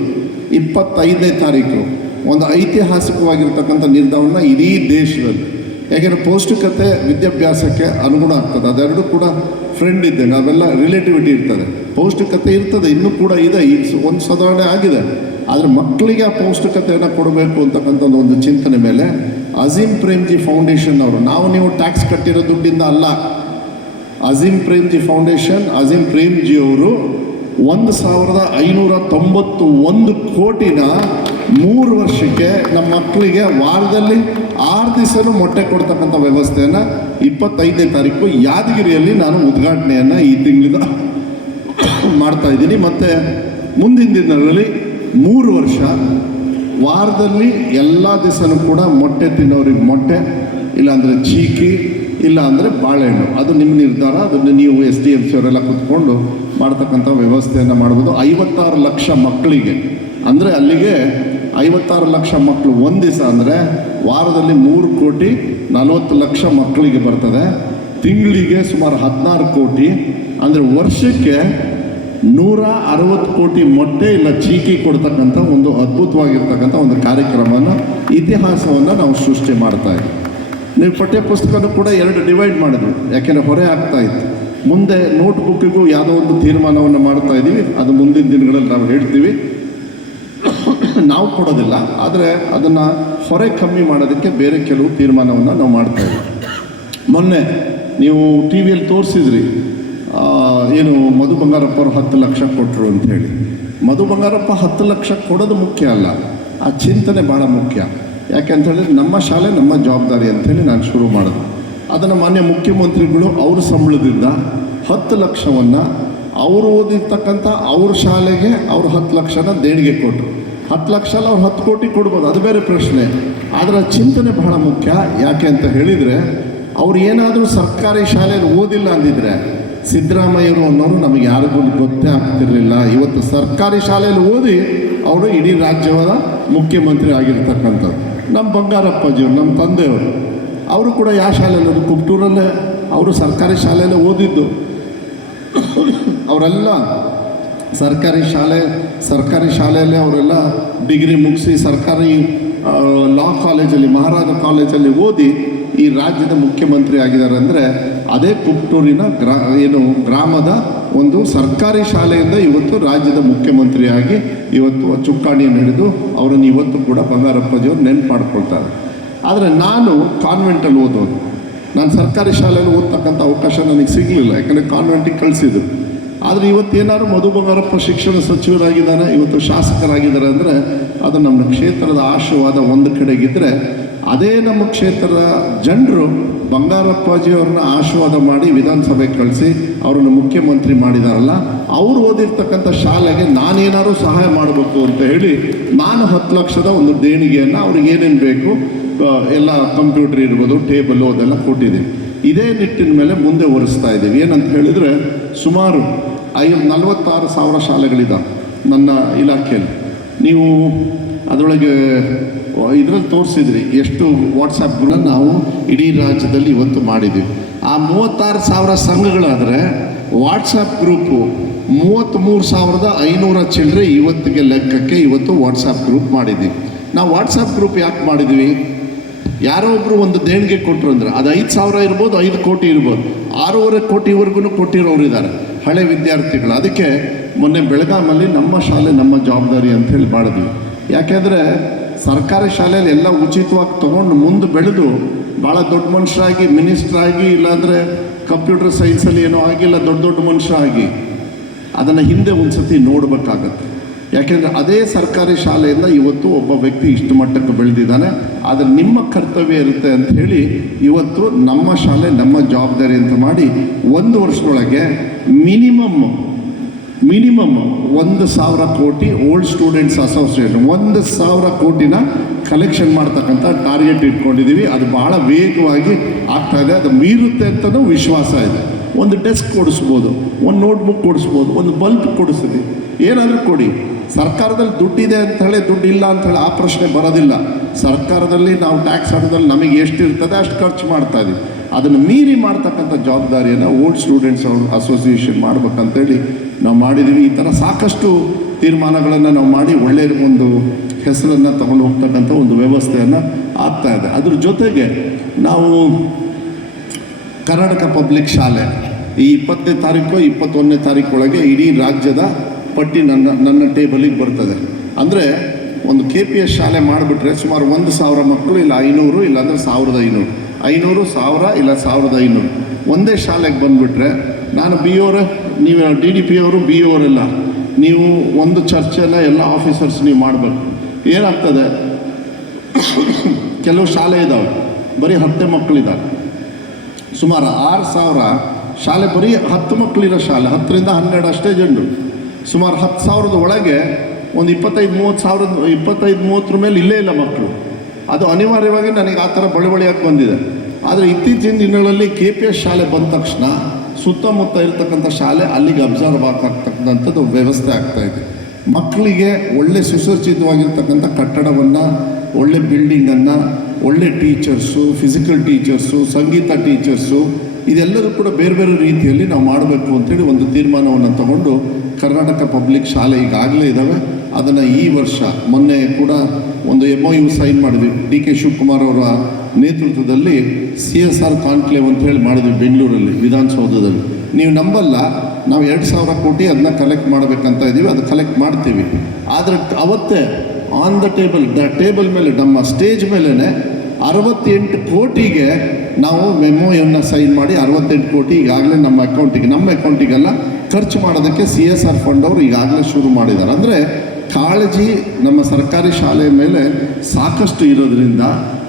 ಇಪ್ಪತ್ತೈದನೇ ತಾರೀಕು, ಒಂದು ಐತಿಹಾಸಿಕವಾಗಿರ್ತಕ್ಕಂಥ ನಿರ್ಧಾರವನ್ನು ಇಡೀ ದೇಶದಲ್ಲಿ. ಯಾಕೆಂದರೆ ಪೌಷ್ಟಿಕತೆ ವಿದ್ಯಾಭ್ಯಾಸಕ್ಕೆ ಅನುಗುಣ ಆಗ್ತದೆ. ಅದೆರಡು ಕೂಡ ಫ್ರೆಂಡ್ ಇದ್ದಂಗೆ ಅವೆಲ್ಲ ರಿಲೇಟಿವಿಟಿ ಇರ್ತದೆ. ಪೌಷ್ಟಿಕತೆ ಇರ್ತದೆ. ಇನ್ನೂ ಕೂಡ ಇದೆ. ಈ ಒಂದು ಸುಧಾರಣೆ ಆಗಿದೆ. ಆದರೆ ಮಕ್ಕಳಿಗೆ ಆ ಪೌಷ್ಟಿಕತೆಯನ್ನು ಕೊಡಬೇಕು ಅಂತಕ್ಕಂಥ ಒಂದು ಚಿಂತನೆ ಮೇಲೆ ಅಜೀಂ ಪ್ರೇಮ್ಜಿ ಫೌಂಡೇಶನ್ ಅವರು, ನಾವು ನೀವು ಟ್ಯಾಕ್ಸ್ ಕಟ್ಟಿರೋ ದುಡ್ಡಿಂದ ಅಲ್ಲ. ಅಜೀಂ ಪ್ರೇಮ್ಜಿ ಫೌಂಡೇಶನ್ ಅಜೀಂ ಪ್ರೇಮ್ಜಿ ಅವರು ಒಂದು ಸಾವಿರದ ಐನೂರ ತೊಂಬತ್ತು ಒಂದು ಕೋಟಿನ ಮೂರು ವರ್ಷಕ್ಕೆ ನಮ್ಮ ಮಕ್ಕಳಿಗೆ ವಾರದಲ್ಲಿ ಆರು ದಿವಸನೂ ಮೊಟ್ಟೆ ಕೊಡ್ತಕ್ಕಂಥ ವ್ಯವಸ್ಥೆಯನ್ನು ಇಪ್ಪತ್ತೈದನೇ ತಾರೀಕು ಯಾದಗಿರಿಯಲ್ಲಿ ನಾನು ಉದ್ಘಾಟನೆಯನ್ನು ಈ ತಿಂಗಳಿಂದ ಮಾಡ್ತಾ ಇದ್ದೀನಿ. ಮತ್ತು ಮುಂದಿನ ದಿನಗಳಲ್ಲಿ ಮೂರು ವರ್ಷ ವಾರದಲ್ಲಿ ಎಲ್ಲ ದಿವಸನೂ ಕೂಡ ಮೊಟ್ಟೆ ತಿನ್ನೋರಿಗೆ ಮೊಟ್ಟೆ, ಇಲ್ಲಾಂದರೆ ಚೀಕಿ ಇಲ್ಲ ಅಂದರೆ ಬಾಳೆಹಣ್ಣು. ಅದು ನಿಮ್ಮ ನಿರ್ಧಾರ, ಅದನ್ನು ನೀವು ಎಸ್ ಡಿ ಎಂ ಸಿ ಅವರೆಲ್ಲ ಕೂತ್ಕೊಂಡು ಮಾಡ್ತಕ್ಕಂಥ ವ್ಯವಸ್ಥೆಯನ್ನು ಮಾಡ್ಬೋದು. ಐವತ್ತಾರು ಲಕ್ಷ ಮಕ್ಕಳಿಗೆ. ಅಂದರೆ ಅಲ್ಲಿಗೆ ಐವತ್ತಾರು ಲಕ್ಷ ಮಕ್ಕಳು ಒಂದು ದಿವಸ ಅಂದರೆ ವಾರದಲ್ಲಿ ಮೂರು ಕೋಟಿ ನಲವತ್ತು ಲಕ್ಷ ಮಕ್ಕಳಿಗೆ ಬರ್ತದೆ. ತಿಂಗಳಿಗೆ ಸುಮಾರು ಹದಿನಾರು ಕೋಟಿ. ಅಂದರೆ ವರ್ಷಕ್ಕೆ ನೂರ ಅರವತ್ತು ಕೋಟಿ ಮೊಟ್ಟೆ ಇಲ್ಲ ಚೀಕಿ ಕೊಡ್ತಕ್ಕಂಥ ಒಂದು ಅದ್ಭುತವಾಗಿರ್ತಕ್ಕಂಥ ಒಂದು ಕಾರ್ಯಕ್ರಮವನ್ನು, ಇತಿಹಾಸವನ್ನು ನಾವು ಸೃಷ್ಟಿ ಮಾಡ್ತಾ ಇದ್ದೀವಿ ನೀವು ಪಠ್ಯ ಪುಸ್ತಕನೂ ಕೂಡ ಎರಡು ಡಿವೈಡ್ ಮಾಡಿದ್ವಿ. ಯಾಕೆಂದರೆ ಹೊರೆ ಆಗ್ತಾ ಇತ್ತು. ಮುಂದೆ ನೋಟ್ ಬುಕ್ಕಿಗೂ ಯಾವುದೋ ಒಂದು ತೀರ್ಮಾನವನ್ನು ಮಾಡ್ತಾ ಇದ್ದೀವಿ. ಅದು ಮುಂದಿನ ದಿನಗಳಲ್ಲಿ ನಾವು ಹೇಳ್ತೀವಿ. ನಾವು ಕೊಡೋದಿಲ್ಲ. ಆದರೆ ಅದನ್ನು ಹೊರೆ ಕಮ್ಮಿ ಮಾಡೋದಕ್ಕೆ ಬೇರೆ ಕೆಲವು ತೀರ್ಮಾನವನ್ನು ನಾವು ಮಾಡ್ತಾ ಇದ್ದೀವಿ. ಮೊನ್ನೆ ನೀವು ಟಿ ವಿಯಲ್ಲಿ ತೋರಿಸಿದ್ರಿ. ಏನು ಮಧು ಬಂಗಾರಪ್ಪರು ಹತ್ತು ಲಕ್ಷ ಕೊಟ್ಟರು ಅಂತ ಹೇಳಿ. ಮಧು ಬಂಗಾರಪ್ಪ ಹತ್ತು ಲಕ್ಷ ಕೊಡೋದು ಮುಖ್ಯ ಅಲ್ಲ. ಆ ಚಿಂತನೆ ಭಾಳ ಮುಖ್ಯ. ಯಾಕೆ ಅಂತ ಹೇಳಿದ್ರೆ ನಮ್ಮ ಶಾಲೆ ನಮ್ಮ ಜವಾಬ್ದಾರಿ ಅಂತೇಳಿ ನಾನು ಶುರು ಮಾಡಿದೆ. ಅದನ್ನು ಮಾನ್ಯ ಮುಖ್ಯಮಂತ್ರಿಗಳು ಅವ್ರ ಸಂಬಳದಿಂದ ಹತ್ತು ಲಕ್ಷವನ್ನು ಅವರು ಓದಿರ್ತಕ್ಕಂಥ ಅವ್ರ ಶಾಲೆಗೆ ಅವ್ರು ಹತ್ತು ಲಕ್ಷನ ದೇಣಿಗೆ ಕೊಟ್ಟರು ಹತ್ತು ಲಕ್ಷ ಅಲ್ಲ, ಅವ್ರು ಹತ್ತು ಕೋಟಿ ಕೊಡ್ಬೋದು. ಅದು ಬೇರೆ ಪ್ರಶ್ನೆ. ಆದರೆ ಚಿಂತನೆ ಬಹಳ ಮುಖ್ಯ. ಯಾಕೆ ಅಂತ ಹೇಳಿದರೆ, ಅವ್ರು ಏನಾದರೂ ಸರ್ಕಾರಿ ಶಾಲೆಯಲ್ಲಿ ಓದಿಲ್ಲ ಅಂದಿದ್ರೆ, ಸಿದ್ದರಾಮಯ್ಯರು ಅನ್ನೋರು ನಮಗೆ ಯಾರಿಗೂ ಗೊತ್ತೇ ಆಗ್ತಿರಲಿಲ್ಲ. ಇವತ್ತು ಸರ್ಕಾರಿ ಶಾಲೆಯಲ್ಲಿ ಓದಿ ಅವರು ಇಡೀ ರಾಜ್ಯದ ಮುಖ್ಯಮಂತ್ರಿ ಆಗಿರ್ತಕ್ಕಂಥದ್ದು ನಮ್ಮ ಬಂಗಾರಪ್ಪಾಜಿಯವರು, ನಮ್ಮ ತಂದೆಯವರು. ಅವರು ಕೂಡ ಯಾವ ಶಾಲೆಯಲ್ಲಿ ಕುಮಟೂರಲ್ಲೇ ಅವರು ಸರ್ಕಾರಿ ಶಾಲೆಯಲ್ಲೇ ಓದಿದ್ದು. ಅವರೆಲ್ಲ ಸರ್ಕಾರಿ ಶಾಲೆ, ಸರ್ಕಾರಿ ಶಾಲೆಯಲ್ಲೇ ಅವರೆಲ್ಲ ಡಿಗ್ರಿ ಮುಗಿಸಿ ಸರ್ಕಾರಿ ಲಾ ಕಾಲೇಜಲ್ಲಿ, ಮಹಾರಾಜ ಕಾಲೇಜಲ್ಲಿ ಓದಿ ಈ ರಾಜ್ಯದ ಮುಖ್ಯಮಂತ್ರಿ ಆಗಿದ್ದಾರೆ ಅಂದರೆ ಅದೇ ಕುಪ್ಟೂರಿನ ಗ್ರಾ, ಏನು ಗ್ರಾಮದ ಒಂದು ಸರ್ಕಾರಿ ಶಾಲೆಯಿಂದ ಇವತ್ತು ರಾಜ್ಯದ ಮುಖ್ಯಮಂತ್ರಿಯಾಗಿ ಇವತ್ತು ಚುಕ್ಕಾಣಿಯನ್ನು ಹಿಡಿದು ಅವರನ್ನು ಇವತ್ತು ಕೂಡ ಬಂಗಾರಪ್ಪಜಿಯವರು ನೆನ್ಪು ಮಾಡ್ಕೊಳ್ತಾರೆ ಆದರೆ ನಾನು ಕಾನ್ವೆಂಟಲ್ಲಿ ಓದೋದು. ನಾನು ಸರ್ಕಾರಿ ಶಾಲೆಯಲ್ಲಿ ಓದ್ತಕ್ಕಂಥ ಅವಕಾಶ ನನಗೆ ಸಿಗಲಿಲ್ಲ, ಯಾಕಂದರೆ ಕಾನ್ವೆಂಟಿಗೆ ಕಳಿಸಿದ್ರು ಆದರೆ ಇವತ್ತೇನಾದ್ರು ಮಧು ಬಂಗಾರಪ್ಪ ಶಿಕ್ಷಣ ಸಚಿವರಾಗಿದ್ದಾನೆ, ಇವತ್ತು ಶಾಸಕರಾಗಿದ್ದಾರೆ ಅಂದರೆ ಅದು ನಮ್ಮ ಕ್ಷೇತ್ರದ ಆಶೀರ್ವಾದ ಒಂದು ಕಡೆಗಿದ್ದರೆ ಅದೇ ನಮ್ಮ ಕ್ಷೇತ್ರದ ಜನರು ಬಂಗಾರಪ್ಪಾಜಿಯವ್ರನ್ನ ಆಶೀರ್ವಾದ ಮಾಡಿ ವಿಧಾನಸಭೆಗೆ ಕಳಿಸಿ ಅವರನ್ನು ಮುಖ್ಯಮಂತ್ರಿ ಮಾಡಿದಾರಲ್ಲ, ಅವರು ಓದಿರ್ತಕ್ಕಂಥ ಶಾಲೆಗೆ ನಾನೇನಾದ್ರು ಸಹಾಯ ಮಾಡಬೇಕು ಅಂತ ಹೇಳಿ ನಾನು ಹತ್ತು ಲಕ್ಷದ ಒಂದು ದೇಣಿಗೆಯನ್ನು ಅವ್ರಿಗೆ ಏನೇನು ಬೇಕು ಎಲ್ಲ ಕಂಪ್ಯೂಟರ್ ಇರ್ಬೋದು, ಟೇಬಲು ಅದೆಲ್ಲ ಕೊಟ್ಟಿದ್ದೀವಿ. ಇದೇ ನಿಟ್ಟಿನ ಮೇಲೆ ಮುಂದೆ ಒರೆಸ್ತಾ ಇದ್ದೀವಿ. ಏನಂತ ಹೇಳಿದರೆ, ಸುಮಾರು ಐ ನಲವತ್ತಾರು ಸಾವಿರ ಶಾಲೆಗಳಿದ್ದಾವೆ ನನ್ನ ಇಲಾಖೆಯಲ್ಲಿ. ನೀವು ಅದರೊಳಗೆ ಇದರಲ್ಲಿ ತೋರಿಸಿದ್ರಿ ಎಷ್ಟು ವಾಟ್ಸಪ್ಗಳನ್ನ ನಾವು ಇಡೀ ರಾಜ್ಯದಲ್ಲಿ ಇವತ್ತು ಮಾಡಿದ್ದೀವಿ. ಆ ಮೂವತ್ತಾರು ಸಾವಿರ ಸಂಘಗಳಾದರೆ ವಾಟ್ಸಪ್ ಗ್ರೂಪು ಮೂವತ್ತ್ಮೂರು ಸಾವಿರದ ಐನೂರ ಚಿಲ್ಲರೆ ಇವತ್ತಿಗೆ ಲೆಕ್ಕಕ್ಕೆ ಇವತ್ತು ವಾಟ್ಸಪ್ ಗ್ರೂಪ್ ಮಾಡಿದ್ದೀವಿ. ನಾವು ವಾಟ್ಸಪ್ ಗ್ರೂಪ್ ಯಾಕೆ ಮಾಡಿದ್ವಿ ಯಾರೋ ಒಬ್ಬರು ಒಂದು ದೇಣಿಗೆ ಕೊಟ್ಟರು ಅಂದ್ರೆ ಅದು ಐದು ಸಾವಿರ ಇರ್ಬೋದು, ಐದು ಕೋಟಿ ಇರ್ಬೋದು. ಆರೂವರೆ ಕೋಟಿವರೆಗೂ ಕೊಟ್ಟಿರೋರು ಇದ್ದಾರೆ, ಹಳೆ ವಿದ್ಯಾರ್ಥಿಗಳು. ಅದಕ್ಕೆ ಮೊನ್ನೆ ಬೆಳಗಾಮಲ್ಲಿ ನಮ್ಮ ಶಾಲೆ ನಮ್ಮ ಜವಾಬ್ದಾರಿ ಅಂತ ಹೇಳಿ ಮಾಡಿದ್ವಿ. ಯಾಕೆಂದರೆ ಸರ್ಕಾರಿ ಶಾಲೆಯಲ್ಲಿ ಎಲ್ಲ ಉಚಿತವಾಗಿ ತೊಗೊಂಡು ಮುಂದೆ ಬೆಳೆದು ಭಾಳ ದೊಡ್ಡ ಮನುಷ್ಯರಾಗಿ ಮಿನಿಸ್ಟ್ರಾಗಿ ಇಲ್ಲಾಂದರೆ ಕಂಪ್ಯೂಟರ್ ಸೈನ್ಸಲ್ಲಿ ಏನೋ ಆಗಿಲ್ಲ, ದೊಡ್ಡ ದೊಡ್ಡ ಮನುಷ್ಯ ಆಗಿ, ಅದನ್ನು ಹಿಂದೆ ಒಂದು ಸತಿ ನೋಡಬೇಕಾಗತ್ತೆ. ಯಾಕೆಂದರೆ ಅದೇ ಸರ್ಕಾರಿ ಶಾಲೆಯಿಂದ ಇವತ್ತು ಒಬ್ಬ ವ್ಯಕ್ತಿ ಇಷ್ಟು ಮಟ್ಟಕ್ಕೆ ಬೆಳೆದಿದ್ದಾನೆ. ಆದರೆ ನಿಮ್ಮ ಕರ್ತವ್ಯ ಇರುತ್ತೆ ಅಂತ ಹೇಳಿ ಇವತ್ತು ನಮ್ಮ ಶಾಲೆ, ನಮ್ಮ ಜವಾಬ್ದಾರಿ ಅಂತ ಮಾಡಿ ಒಂದು ವರ್ಷದೊಳಗೆ ಮಿನಿಮಮ್ ಮಿನಿಮಮ್ ಒಂದು ಸಾವಿರ ಕೋಟಿ ಓಲ್ಡ್ ಸ್ಟೂಡೆಂಟ್ಸ್ ಅಸೋಸಿಯೇಷನ್, ಒಂದು ಸಾವಿರ ಕೋಟಿನ ಕಲೆಕ್ಷನ್ ಮಾಡ್ತಕ್ಕಂಥ ಟಾರ್ಗೆಟ್ ಇಟ್ಕೊಂಡಿದ್ದೀವಿ. ಅದು ಭಾಳ ವೇಗವಾಗಿ ಆಗ್ತಾ ಅದು ಮೀರುತ್ತೆ ಅಂತಲೂ ವಿಶ್ವಾಸ ಇದೆ. ಒಂದು ಡೆಸ್ಕ್ ಕೊಡಿಸ್ಬೋದು, ಒಂದು ನೋಟ್ಬುಕ್ ಕೊಡಿಸ್ಬೋದು, ಒಂದು ಬಲ್ಬ್ ಕೊಡಿಸ್ತೀವಿ ಏನಾದರೂ ಕೊಡಿ. ಸರ್ಕಾರದಲ್ಲಿ ದುಡ್ಡಿದೆ ಅಂತ ಹೇಳಿ ದುಡ್ಡು ಇಲ್ಲ ಅಂತ ಹೇಳಿ ಆ ಪ್ರಶ್ನೆ ಬರೋದಿಲ್ಲ. ಸರ್ಕಾರದಲ್ಲಿ ನಾವು ಟ್ಯಾಕ್ಸ್ ಹಣದಲ್ಲಿ ನಮಗೆ ಎಷ್ಟು ಇರ್ತದೆ ಅಷ್ಟು ಖರ್ಚು ಮಾಡ್ತಾ ಇದೀವಿ. ಅದನ್ನು ಮೀರಿ ಮಾಡ್ತಕ್ಕಂಥ ಜವಾಬ್ದಾರಿಯನ್ನು ಓಲ್ಡ್ ಸ್ಟೂಡೆಂಟ್ಸ್ ಅಸೋಸಿಯೇಷನ್ ಮಾಡ್ಬೇಕಂತೇಳಿ ನಾವು ಮಾಡಿದ್ದೀವಿ ಈ ಥರ ಸಾಕಷ್ಟು ತೀರ್ಮಾನಗಳನ್ನು ನಾವು ಮಾಡಿ ಒಳ್ಳೆಯ ಒಂದು ಹೆಸರನ್ನು ತಗೊಂಡು ಹೋಗ್ತಕ್ಕಂಥ ಒಂದು ವ್ಯವಸ್ಥೆಯನ್ನು ಆಗ್ತಾ ಇದೆ. ಅದ್ರ ಜೊತೆಗೆ ನಾವು ಕರ್ನಾಟಕ ಪಬ್ಲಿಕ್ ಶಾಲೆ ಈ ಇಪ್ಪತ್ತನೇ ತಾರೀಕು, ಇಪ್ಪತ್ತೊಂದನೇ ತಾರೀಕು ಒಳಗೆ ಇಡೀ ರಾಜ್ಯದ ಪಟ್ಟಿ ನನ್ನ ನನ್ನ ಟೇಬಲಿಗೆ ಬರ್ತದೆ. ಅಂದರೆ ಒಂದು ಕೆ ಪಿ ಎಸ್ ಶಾಲೆ ಮಾಡಿಬಿಟ್ರೆ ಸುಮಾರು ಒಂದು ಸಾವಿರ ಮಕ್ಕಳು ಇಲ್ಲ ಐನೂರು, ಇಲ್ಲಾಂದರೆ ಸಾವಿರದ ಐನೂರು. ಐನೂರು, ಸಾವಿರ, ಇಲ್ಲ ಸಾವಿರದ ಐನೂರು. ಒಂದೇ ಶಾಲೆಗೆ ಬಂದುಬಿಟ್ರೆ ನಾನು ಬಿ ಓರ ನೀವು ಡಿ ಡಿ ಪಿ ಅವರು ಬಿ ಓರೆಲ್ಲ ನೀವು ಒಂದು ಚರ್ಚೆಲ್ಲ ಎಲ್ಲ ಆಫೀಸರ್ಸ್ ನೀವು ಮಾಡಬೇಕು. ಏನಾಗ್ತದೆ? ಕೆಲವು ಶಾಲೆ ಇದ್ದಾವೆ ಬರೀ ಹತ್ತೇ ಮಕ್ಕಳಿದ್ದಾವೆ ಸುಮಾರು ಆರು ಸಾವಿರ. ಶಾಲೆ ಬರೀ ಹತ್ತು ಮಕ್ಕಳಿರೋ ಶಾಲೆ, ಹತ್ತರಿಂದ ಹನ್ನೆರಡು ಅಷ್ಟೇ ಜನರು. ಸುಮಾರು ಹತ್ತು ಸಾವಿರದ ಒಳಗೆ ಒಂದು ಇಪ್ಪತ್ತೈದು ಮೂವತ್ತು ಸಾವಿರದ, ಇಪ್ಪತ್ತೈದು ಮೂವತ್ತರ ಮೇಲೆ ಇಲ್ಲೇ ಇಲ್ಲ ಮಕ್ಕಳು. ಅದು ಅನಿವಾರ್ಯವಾಗಿ ನನಗೆ ಆ ಥರ ಬಳುವಳಿಯಾಗಿ ಬಂದಿದೆ? ಆದರೆ ಇತ್ತೀಚಿನ ದಿನಗಳಲ್ಲಿ ಕೆ ಪಿ ಎಸ್ ಶಾಲೆ ಬಂದ ತಕ್ಷಣ ಸುತ್ತಮುತ್ತ ಇರತಕ್ಕಂಥ ಶಾಲೆ ಅಲ್ಲಿಗೆ ಅಬ್ಸರ್ವ್ ಆಗ್ತಕ್ಕಂಥದ್ದು ವ್ಯವಸ್ಥೆ ಆಗ್ತಾ ಇದೆ. ಮಕ್ಕಳಿಗೆ ಒಳ್ಳೆ ಸುಸಜ್ಜಿತವಾಗಿರ್ತಕ್ಕಂಥ ಕಟ್ಟಡವನ್ನು, ಒಳ್ಳೆ ಬಿಲ್ಡಿಂಗನ್ನು ಒಳ್ಳೆ ಟೀಚರ್ಸು ಫಿಸಿಕಲ್ ಟೀಚರ್ಸು ಸಂಗೀತ ಟೀಚರ್ಸು ಇದೆಲ್ಲರೂ ಕೂಡ ಬೇರೆ ಬೇರೆ ರೀತಿಯಲ್ಲಿ ನಾವು ಮಾಡಬೇಕು ಅಂತೇಳಿ ಒಂದು ತೀರ್ಮಾನವನ್ನು ತಗೊಂಡು ಕರ್ನಾಟಕ ಪಬ್ಲಿಕ್ ಶಾಲೆ ಈಗಾಗಲೇ ಇದ್ದಾವೆ ಅದನ್ನು ಈ ವರ್ಷ ಮೊನ್ನೆ ಕೂಡ ಒಂದು ಎಂ ಒ ಯು ಸೈನ್ ಮಾಡಿದ್ವಿ. ಡಿ ಕೆ ಶಿವಕುಮಾರ್ ಅವರ ನೇತೃತ್ವದಲ್ಲಿ ಸಿ ಎಸ್ ಆರ್ ಕಾನ್ಕ್ಲೇವ್ ಅಂತ ಹೇಳಿ ಮಾಡಿದ್ವಿ ಬೆಂಗಳೂರಲ್ಲಿ, ವಿಧಾನಸೌಧದಲ್ಲಿ. ನೀವು ನಂಬಲ್ಲ, ನಾವು ಎರಡು ಸಾವಿರ ಕೋಟಿ ಅದನ್ನ ಕಲೆಕ್ಟ್ ಮಾಡಬೇಕಂತ ಇದ್ದೀವಿ ಅದು ಕಲೆಕ್ಟ್ ಮಾಡ್ತೀವಿ. ಆದರೆ ಅವತ್ತೇ on the table the table ಮೇಲೆ, ನಮ್ಮ ಸ್ಟೇಜ್ ಮೇಲೇ ಅರವತ್ತೆಂಟು ಕೋಟಿಗೆ ನಾವು ಮೆಮೊಯನ್ನು ಸೈನ್ ಮಾಡಿ ಅರವತ್ತೆಂಟು ಕೋಟಿ ಈಗಾಗಲೇ ನಮ್ಮ ಅಕೌಂಟಿಗೆ, ನಮ್ಮ ಅಕೌಂಟಿಗೆಲ್ಲ, ಖರ್ಚು ಮಾಡೋದಕ್ಕೆ ಸಿ ಎಸ್ ಆರ್ ಫಂಡ್ ಅವರು ಈಗಾಗಲೇ ಶುರು ಮಾಡಿದ್ದಾರೆ. ಅಂದರೆ ಕಾಳಜಿ ನಮ್ಮ ಸರ್ಕಾರಿ ಶಾಲೆಯ ಮೇಲೆ ಸಾಕಷ್ಟು ಇರೋದ್ರಿಂದ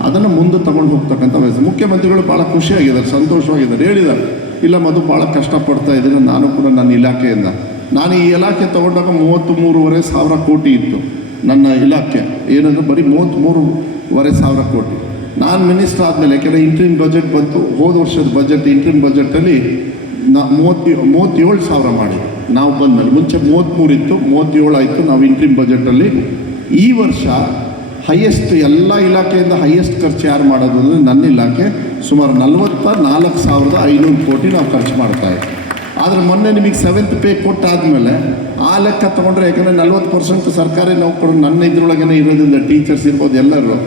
ಅದನ್ನು ಮುಂದೆ ತಗೊಂಡು ಹೋಗ್ತಕ್ಕಂಥ ವ್ಯವಸ್ಥೆ. ಮುಖ್ಯಮಂತ್ರಿಗಳು ಭಾಳ ಖುಷಿಯಾಗಿದ್ದಾರೆ, ಸಂತೋಷವಾಗಿದ್ದಾರೆ, ಹೇಳಿದ್ದಾರೆ, ಇಲ್ಲ ಮದು ಭಾಳ ಕಷ್ಟಪಡ್ತಾ ಇದ್ದೀನಿ, ನಾನು ಕೂಡ ನನ್ನ ಇಲಾಖೆಯಿಂದ. ನಾನು ಈ ಇಲಾಖೆ ತಗೊಂಡಾಗ ಮೂವತ್ತು ಮೂರುವರೆ ಸಾವಿರ ಕೋಟಿ ಇತ್ತು ನನ್ನ ಇಲಾಖೆ. ಏನಂದ್ರೆ ಬರೀ ಮೂವತ್ತ್ಮೂರುವರೆ ಸಾವಿರ ಕೋಟಿ. ನಾನು ಮಿನಿಸ್ಟರ್ ಆದಮೇಲೆ, ಯಾಕೆಂದರೆ ಇಂಟ್ರಿನ್ ಬಜೆಟ್ ಬಂತು, ಹೋದ ವರ್ಷದ ಬಜೆಟ್ ಇಂಟ್ರಿನ್ ಬಜೆಟಲ್ಲಿ ನಾ ಮೂವತ್ತು, ಮೂವತ್ತೇಳು ಸಾವಿರ ಮಾಡಿ ನಾವು ಬಂದಮೇಲೆ, ಮುಂಚೆ ಮೂವತ್ತ್ಮೂರು ಇತ್ತು, ಮೂವತ್ತೇಳು ಆಯಿತು, ನಾವು ಇಂಟ್ರಿಮ್ ಬಜೆಟಲ್ಲಿ ಈ ವರ್ಷ ಹೈಯೆಸ್ಟ್ ಎಲ್ಲ ಇಲಾಖೆಯಿಂದ ಹೈಯೆಸ್ಟ್ ಖರ್ಚು ಯಾರು ಮಾಡೋದು ಅಂದರೆ ನನ್ನ ಇಲಾಖೆ. ಸುಮಾರು ನಲವತ್ತ ನಾಲ್ಕು ಸಾವಿರದ ಐನೂರು ಕೋಟಿ ನಾವು ಖರ್ಚು ಮಾಡ್ತಾ ಇದ್ದೀವಿ ಆದರೆ ಮೊನ್ನೆ ನಿಮಗೆ ಸೆವೆಂತ್ ಪೇ ಕೊಟ್ಟಾದಮೇಲೆ ಆ ಲೆಕ್ಕ ತೊಗೊಂಡ್ರೆ ಯಾಕಂದರೆ ನಲ್ವತ್ತು ಪರ್ಸೆಂಟ್ ಸರ್ಕಾರಿ ನೌಕರರು ನನ್ನ ಇದ್ರೊಳಗೇನೆ ಇರೋದ್ರಿಂದ ಟೀಚರ್ಸ್ ಇರ್ಬೋದು ಎಲ್ಲರೂ.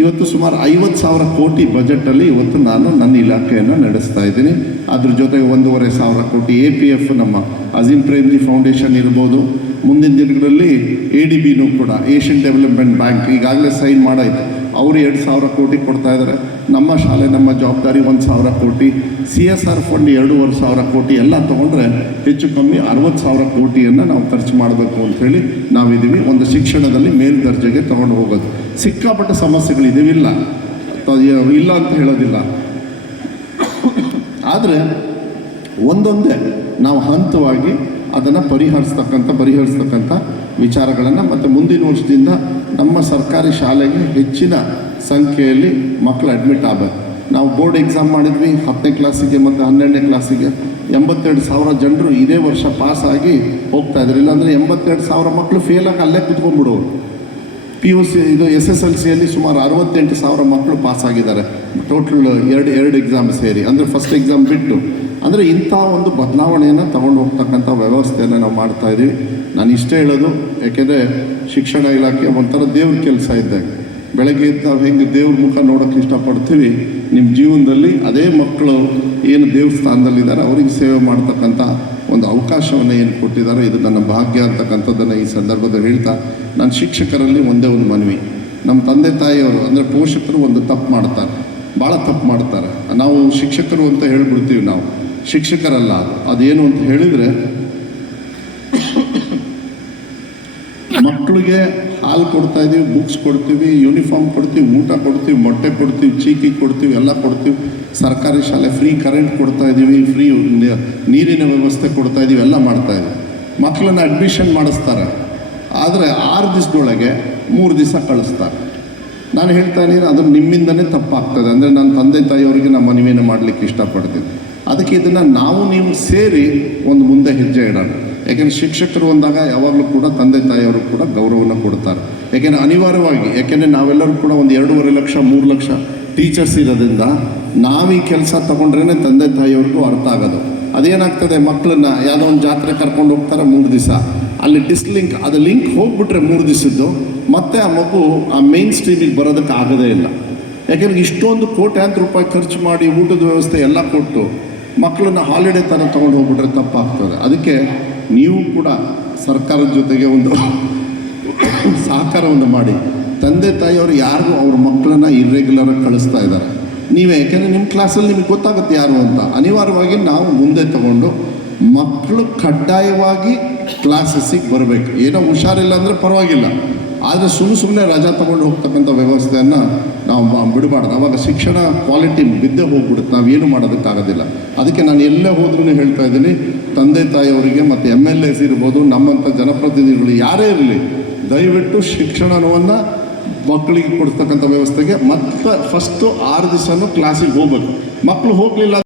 ಇವತ್ತು ಸುಮಾರು ಐವತ್ತು ಸಾವಿರ ಕೋಟಿ ಬಜೆಟಲ್ಲಿ ಇವತ್ತು ನಾನು ನನ್ನ ಇಲಾಖೆಯನ್ನು ನಡೆಸ್ತಾ ಇದ್ದೀನಿ. ಅದ್ರ ಜೊತೆಗೆ ಒಂದೂವರೆ ಸಾವಿರ ಕೋಟಿ ಎ ಪಿ ಎಫ್ ನಮ್ಮ ಅಜೀಂ ಪ್ರೇಮ್ಜಿ ಫೌಂಡೇಶನ್ ಇರ್ಬೋದು. ಮುಂದಿನ ದಿನಗಳಲ್ಲಿ ಎ ಡಿ ಬಿನೂ ಕೂಡ ಏಷ್ಯನ್ ಡೆವಲಪ್ಮೆಂಟ್ ಬ್ಯಾಂಕ್ ಈಗಾಗಲೇ ಸೈನ್ ಮಾಡಾಯಿತು ಅವರು ಎರಡು ಸಾವಿರ ಕೋಟಿ ಕೊಡ್ತಾ ಇದ್ದಾರೆ. ನಮ್ಮ ಶಾಲೆ, ನಮ್ಮ ಜವಾಬ್ದಾರಿ ಒಂದು ಸಾವಿರ ಕೋಟಿ ಸಿ ಎಸ್ ಆರ್ ಫಂಡ್ ಎರಡೂವರೆ ಸಾವಿರ ಕೋಟಿ ಎಲ್ಲ ತೊಗೊಂಡ್ರೆ ಹೆಚ್ಚು ಕಮ್ಮಿ ಅರವತ್ತು ಸಾವಿರ ಕೋಟಿಯನ್ನು ನಾವು ಖರ್ಚು ಮಾಡಬೇಕು ಅಂಥೇಳಿ ನಾವಿದ್ದೀವಿ. ಒಂದು ಶಿಕ್ಷಣದಲ್ಲಿ ಮೇಲ್ದರ್ಜೆಗೆ ತೊಗೊಂಡು ಹೋಗೋದು. ಸಿಕ್ಕಾಪಟ್ಟೆ ಸಮಸ್ಯೆಗಳು ಇಲ್ಲ ಇಲ್ಲ ಅಂತ ಹೇಳೋದಿಲ್ಲ. ಆದರೆ ಒಂದೊಂದೇ ನಾವು ಹಂತವಾಗಿ ಅದನ್ನು ಪರಿಹರಿಸ್ತಕ್ಕಂಥ ಪರಿಹರಿಸ್ತಕ್ಕಂಥ ವಿಚಾರಗಳನ್ನು ಮತ್ತು ಮುಂದಿನ ವರ್ಷದಿಂದ ನಮ್ಮ ಸರ್ಕಾರಿ ಶಾಲೆಗೆ ಹೆಚ್ಚಿನ ಸಂಖ್ಯೆಯಲ್ಲಿ ಮಕ್ಕಳು ಅಡ್ಮಿಟ್ ಆಗಬೇಕು ನಾವು ಬೋರ್ಡ್ ಎಕ್ಸಾಮ್ ಮಾಡಿದ್ವಿ, ಹತ್ತನೇ ಕ್ಲಾಸಿಗೆ ಮತ್ತು ಹನ್ನೆರಡನೇ ಕ್ಲಾಸಿಗೆ ಎಂಬತ್ತೆರಡು ಸಾವಿರ ಜನರು ಇದೇ ವರ್ಷ ಪಾಸ್ ಆಗಿ ಹೋಗ್ತಾ ಇದ್ರು. ಇಲ್ಲಾಂದರೆ ಎಂಬತ್ತೆರಡು ಸಾವಿರ ಮಕ್ಕಳು ಫೇಲಾಗಿ ಅಲ್ಲೇ ಕುತ್ಕೊಂಡ್ಬಿಡೋರು. ಪಿ ಯು ಸಿ ಇದು ಎಸ್ ಎಸ್ ಎಲ್ ಸಿಯಲ್ಲಿ ಸುಮಾರು ಅರವತ್ತೆಂಟು ಸಾವಿರ ಮಕ್ಕಳು ಪಾಸ್ ಆಗಿದ್ದಾರೆ. ಟೋಟಲ್ ಎರಡು ಎರಡು ಎಕ್ಸಾಮ್ ಸೇರಿ. ಅಂದರೆ ಫಸ್ಟ್ ಎಕ್ಸಾಮ್ ಬಿಟ್ಟು. ಅಂದರೆ ಇಂಥ ಒಂದು ಬದಲಾವಣೆಯನ್ನು ತಗೊಂಡು ಹೋಗ್ತಕ್ಕಂಥ ವ್ಯವಸ್ಥೆಯನ್ನು ನಾವು ಮಾಡ್ತಾ ಇದ್ದೀವಿ ನಾನು ಇಷ್ಟೇ ಹೇಳೋದು. ಯಾಕೆಂದರೆ ಶಿಕ್ಷಣ ಇಲಾಖೆ ಒಂಥರ ದೇವ್ರ ಕೆಲಸ ಇದ್ದಾಗ. ಬೆಳಗ್ಗೆ ನಾವು ಹೆಂಗೆ ದೇವ್ರ ಮುಖ ನೋಡೋಕ್ಕೆ ಇಷ್ಟಪಡ್ತೀವಿ, ನಿಮ್ಮ ಜೀವನದಲ್ಲಿ ಅದೇ ಮಕ್ಕಳು ಏನು ದೇವಸ್ಥಾನದಲ್ಲಿದ್ದಾರೆ, ಅವ್ರಿಗೆ ಸೇವೆ ಮಾಡ್ತಕ್ಕಂಥ ಒಂದು ಅವಕಾಶವನ್ನು ಏನು ಕೊಟ್ಟಿದ್ದಾರೋ, ಇದು ನನ್ನ ಭಾಗ್ಯ ಅಂತಕ್ಕಂಥದ್ದನ್ನು ಈ ಸಂದರ್ಭದಲ್ಲಿ ಹೇಳ್ತಾ, ನಾನು ಶಿಕ್ಷಕರಲ್ಲಿ ಒಂದೇ ಒಂದು ಮನವಿ. ನಮ್ಮ ತಂದೆ ತಾಯಿಯವರು, ಅಂದರೆ ಪೋಷಕರು ಒಂದು ತಪ್ಪು ಮಾಡ್ತಾರೆ, ಭಾಳ ತಪ್ಪು ಮಾಡ್ತಾರೆ. ನಾವು ಶಿಕ್ಷಕರು ಅಂತ ಹೇಳಿಬಿಡ್ತೀವಿ ನಾವು. ಶಿಕ್ಷಕರಲ್ಲ ಅದೇನು ಅಂತ ಹೇಳಿದರೆ, ಮಕ್ಕಳಿಗೆ ಹಾಲು ಕೊಡ್ತಾ ಇದ್ದೀವಿ ಬುಕ್ಸ್ ಕೊಡ್ತೀವಿ ಯೂನಿಫಾರ್ಮ್ ಕೊಡ್ತೀವಿ, ಊಟ ಕೊಡ್ತೀವಿ, ಮೊಟ್ಟೆ ಕೊಡ್ತೀವಿ, ಚೀಕಿ ಕೊಡ್ತೀವಿ, ಎಲ್ಲ ಕೊಡ್ತೀವಿ. ಸರ್ಕಾರಿ ಶಾಲೆ ಫ್ರೀ ಕರೆಂಟ್ ಕೊಡ್ತಾ ಇದ್ದೀವಿ ಫ್ರೀ ನೀರಿನ ವ್ಯವಸ್ಥೆ ಕೊಡ್ತಾ ಇದ್ದೀವಿ ಎಲ್ಲ ಮಾಡ್ತಾ ಇದ್ದೀವಿ ಮಕ್ಕಳನ್ನ ಅಡ್ಮಿಷನ್ ಮಾಡಿಸ್ತಾರೆ. ಆದರೆ ಆರು ದಿವಸದೊಳಗೆ ಮೂರು ದಿವಸ ಕಳಿಸ್ತಾರೆ. ನಾನು ಹೇಳ್ತಾ ಇದ್ದೀನಿ, ಅದು ನಿಮ್ಮಿಂದನೇ ತಪ್ಪಾಗ್ತದೆ. ಅಂದರೆ ನನ್ನ ತಂದೆ ತಾಯಿಯವರಿಗೆ ನಮ್ಮ ಮನವಿಯನ್ನು ಮಾಡಲಿಕ್ಕೆ ಇಷ್ಟಪಡ್ತೀನಿ. ಅದಕ್ಕೆ ಇದನ್ನು ನಾವು, ನೀವು ಸೇರಿ ಒಂದು ಮುಂದೆ ಹೆಜ್ಜೆ ಇಡೋಣ. ಯಾಕೆಂದರೆ ಶಿಕ್ಷಕರು ಅಂದಾಗ ಯಾವಾಗಲೂ ಕೂಡ ತಂದೆ ತಾಯಿಯವರು ಕೂಡ ಗೌರವವನ್ನು ಕೊಡ್ತಾರೆ ಯಾಕೆಂದರೆ ಅನಿವಾರ್ಯವಾಗಿ, ಯಾಕೆಂದರೆ ನಾವೆಲ್ಲರೂ ಕೂಡ ಒಂದು ಎರಡೂವರೆ ಲಕ್ಷ, ಮೂರು ಲಕ್ಷ ಟೀಚರ್ಸ್ ಇರೋದ್ರಿಂದ ನಾವೀ ಕೆಲಸ ತೊಗೊಂಡ್ರೇ ತಂದೆ ತಾಯಿಯವ್ರಿಗೂ ಅರ್ಥ ಆಗೋದು. ಅದೇನಾಗ್ತದೆ ಮಕ್ಕಳನ್ನ ಯಾವುದೋ ಒಂದು ಜಾತ್ರೆ ಕರ್ಕೊಂಡು ಹೋಗ್ತಾರೆ ಮೂರು ದಿವಸ. ಅಲ್ಲಿ ಡಿಸ್ಲಿಂಕ್ ಅದು ಲಿಂಕ್ ಹೋಗ್ಬಿಟ್ರೆ ಮೂರು ದಿವಸದ್ದು, ಮತ್ತೆ ಆ ಮಗು ಆ ಮೇನ್ ಸ್ಟ್ರೀಮಿಗೆ ಬರೋದಕ್ಕೆ ಆಗೋದೇ ಇಲ್ಲ. ಯಾಕೆಂದ್ರೆ ಇಷ್ಟೊಂದು ಕೋಟ್ಯಾಂತರ ರೂಪಾಯಿ ಖರ್ಚು ಮಾಡಿ ಊಟದ ವ್ಯವಸ್ಥೆ ಎಲ್ಲ ಕೊಟ್ಟು ಮಕ್ಕಳನ್ನ ಹಾಲಿಡೇ ಥರ ತೊಗೊಂಡು ಹೋಗ್ಬಿಟ್ರೆ ತಪ್ಪಾಗ್ತದೆ. ಅದಕ್ಕೆ ನೀವು ಕೂಡ ಸರ್ಕಾರದ ಜೊತೆಗೆ ಒಂದು ಸಹಕಾರವನ್ನು ಮಾಡಿ. ತಂದೆ ತಾಯಿಯವರು ಯಾರಿಗೂ ಅವ್ರ ಮಕ್ಕಳನ್ನ ಇರ್ರೆಗ್ಯುಲರಾಗಿ ಕಳಿಸ್ತಾ ಇದ್ದಾರೆ. ನೀವೇ ಯಾಕೆಂದರೆ ನಿಮ್ಮ ಕ್ಲಾಸಲ್ಲಿ ನಿಮ್ಗೆ ಗೊತ್ತಾಗುತ್ತೆ ಯಾರು ಅಂತ. ಅನಿವಾರ್ಯವಾಗಿ ನಾವು ಮುಂದೆ ತಗೊಂಡು ಮಕ್ಕಳು ಕಡ್ಡಾಯವಾಗಿ ಕ್ಲಾಸಸ್ಸಿಗೆ ಬರಬೇಕು. ಏನೋ ಹುಷಾರಿಲ್ಲ ಅಂದರೆ ಪರವಾಗಿಲ್ಲ. ಆದರೆ ಸುಮ್ಮನೆ ಸುಮ್ಮನೆ ರಜಾ ತಗೊಂಡು ಹೋಗ್ತಕ್ಕಂಥ ವ್ಯವಸ್ಥೆಯನ್ನು ನಾವು ಬಿಡಬಾರ್ದು. ಅವಾಗ ಶಿಕ್ಷಣ ಕ್ವಾಲಿಟಿ ಬಿದ್ದೇ ಹೋಗ್ಬಿಡುತ್ತೆ. ನಾವೇನು ಮಾಡೋದಕ್ಕಾಗೋದಿಲ್ಲ. ಅದಕ್ಕೆ ನಾನು ಎಲ್ಲೇ ಹೋದ್ರೂ ಹೇಳ್ತಾ ಇದ್ದೀನಿ. ತಂದೆ ತಾಯಿಯವರಿಗೆ ಮತ್ತು ಎಂ ಎಲ್ ಎಸ್ ಇರ್ಬೋದು ನಮ್ಮಂಥ ಜನಪ್ರತಿನಿಧಿಗಳು ಯಾರೇ ಇರಲಿ, ದಯವಿಟ್ಟು ಶಿಕ್ಷಣವನ್ನು ಮಕ್ಕಳಿಗೆ ಕೊಡ್ತಕ್ಕಂಥ ವ್ಯವಸ್ಥೆಗೆ ಮತ್ತೆ ಫಸ್ಟು ಆರು ದಿವಸನೂ ಕ್ಲಾಸಿಗೆ ಹೋಗ್ಬೇಕು. ಮಕ್ಕಳು ಹೋಗಲಿಲ್ಲ